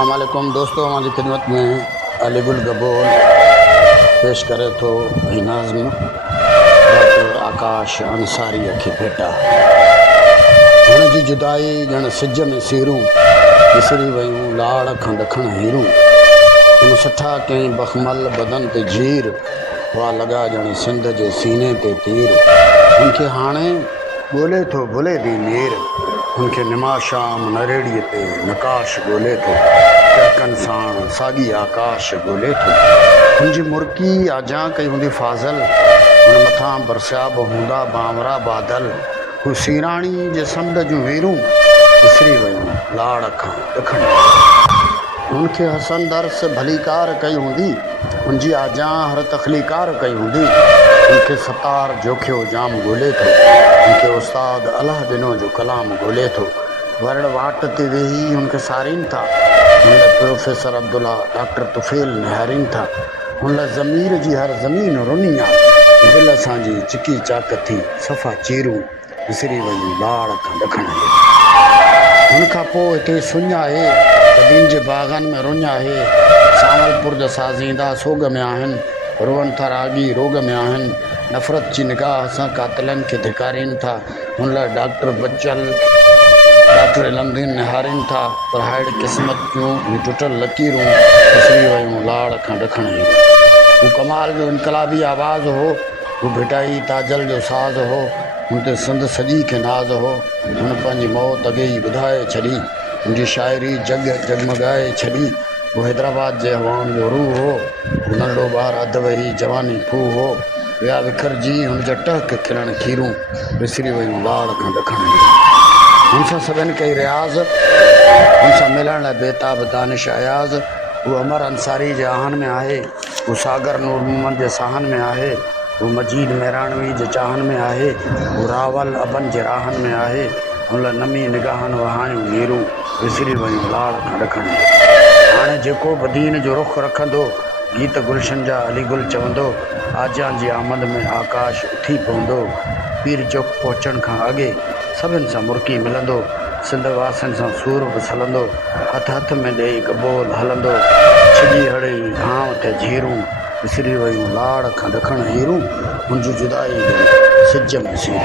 अस्सलाम वालेकुम दोस्तों, हमारी खिदमत में अलीगुल गबोल पेश करे तो नाज़्म डॉक्टर आकाश अंसारी की भेटा। हुन जी जुदाई ॼण सिज में सीरूं विसरी वयूं लाड़ खां ॾखण हीरूं। हुन सठा कई बख़मल बदन ते जीर हुआ लॻा ॼण सिंध जे सीने ते तीर। हुनखे हाणे ॻोल्हे थो भुले दी मीर, हुनखे निमाशाम नरेड़ीअ ते नकाश ॻोल्हे थो, टहकनि साण साॻी आकाश ॻोल्हे थो। हुनजी मुर्की आजा कई हूंदी फाज़ल, हुन मथां बरसिया बि हूंदा बावरा बादल। हू सीराणी जे समुंड जूं वीरूं विसरी वयूं लाड़ खां ॾखण। हुनखे हसन दर्स भलीकार कई हूंदी, हुनजी आजा हर तख़लीकार कई हूंदी। हुनखे सतार जोखियो जाम ॻोल्हे थो, हुनखे उस्ताद अलाह ॾिनो जो कलाम ॻोल्हे थो। वरण वाट ते वेही हुनखे सारीनि था, हुन लाइ प्रोफेसर अब्दुल्ला डॉक्टर तुफ़ेल निहारीनि था। हुन लाइ ज़मीर जी हर ज़मीन रुनी आहे, दिलि असांजी चिकी चाक थी सफ़ा चीरूं विसरी वयूं लाड़ खां ॾखण। हुन खां पोइ हिते सुञ आहे, कदीम जे बाग़नि में रुञ आहे। सांवलपुर जा साज़ींदा सोग में आहिनि, रोअनि था रागी रोग में आहिनि। नफ़रत जी निगाह सां कातिलनि खे धिकारीनि था। हुन लाइ डॉक्टर बचल डॉक्टर इलमदीन निहारीनि था, पर हाणे क़िस्मत जूं टुटल लकीरूं विसरी वयूं लाड़ खां ॾखण। हू कमाल जो इनकलाबी आवाज़ हो, हू भिटाई ताजल जो साज़ हो, हुन ते सिंध सॼी खे नाज़ हो। हुन पंहिंजी मौत अॻे ई ॿुधाए छॾी, हुनजी शाइरी जगमगाए छॾी। हू हैदराबाद जे हवाउनि जो रूह हो, हू नंढो ॿारु अधु वेही जवानी फू हो। विया विखरजी हुनजा टहक खिलण खीरूं विसरी वयूं लाड़ खां ॾखण। हुन सां सभिनि कई रियाज़, हुन सां मिलण लाइ बेताब दानिश अयाज़। हू अमर अंसारी जे आहन में आहे, हू सागर नूर मोहम्मद जे साहन में आहे, हू मजीद मेराणवी जे चाहन में आहे, हू रावल अबन जे राहन में आहे। हुन लाइ नमी निगाहनि वहायूं नीरूं विसरी वयूं लाड़ खां ॾखण। हाणे जेको बि दीन जो रुख़ रखंदो, गीत गुलशन जा अलीगुल चवंदो, आजान जी आमद में आकाश उथी पवंदो। पीर चौक पहुचण खां अॻे सभिनि सां मुर्की मिलंदो, सिंध वासियुनि सां सूर बि हलंदो, हथ हथ में ॾेई गबोल हलंदो। छिॼी हड़ी घांव ते झीरूं विसरी वयूं लाड़ खां ॾखण हीरूं, हुनजी जुदाई सिज में सीरूं।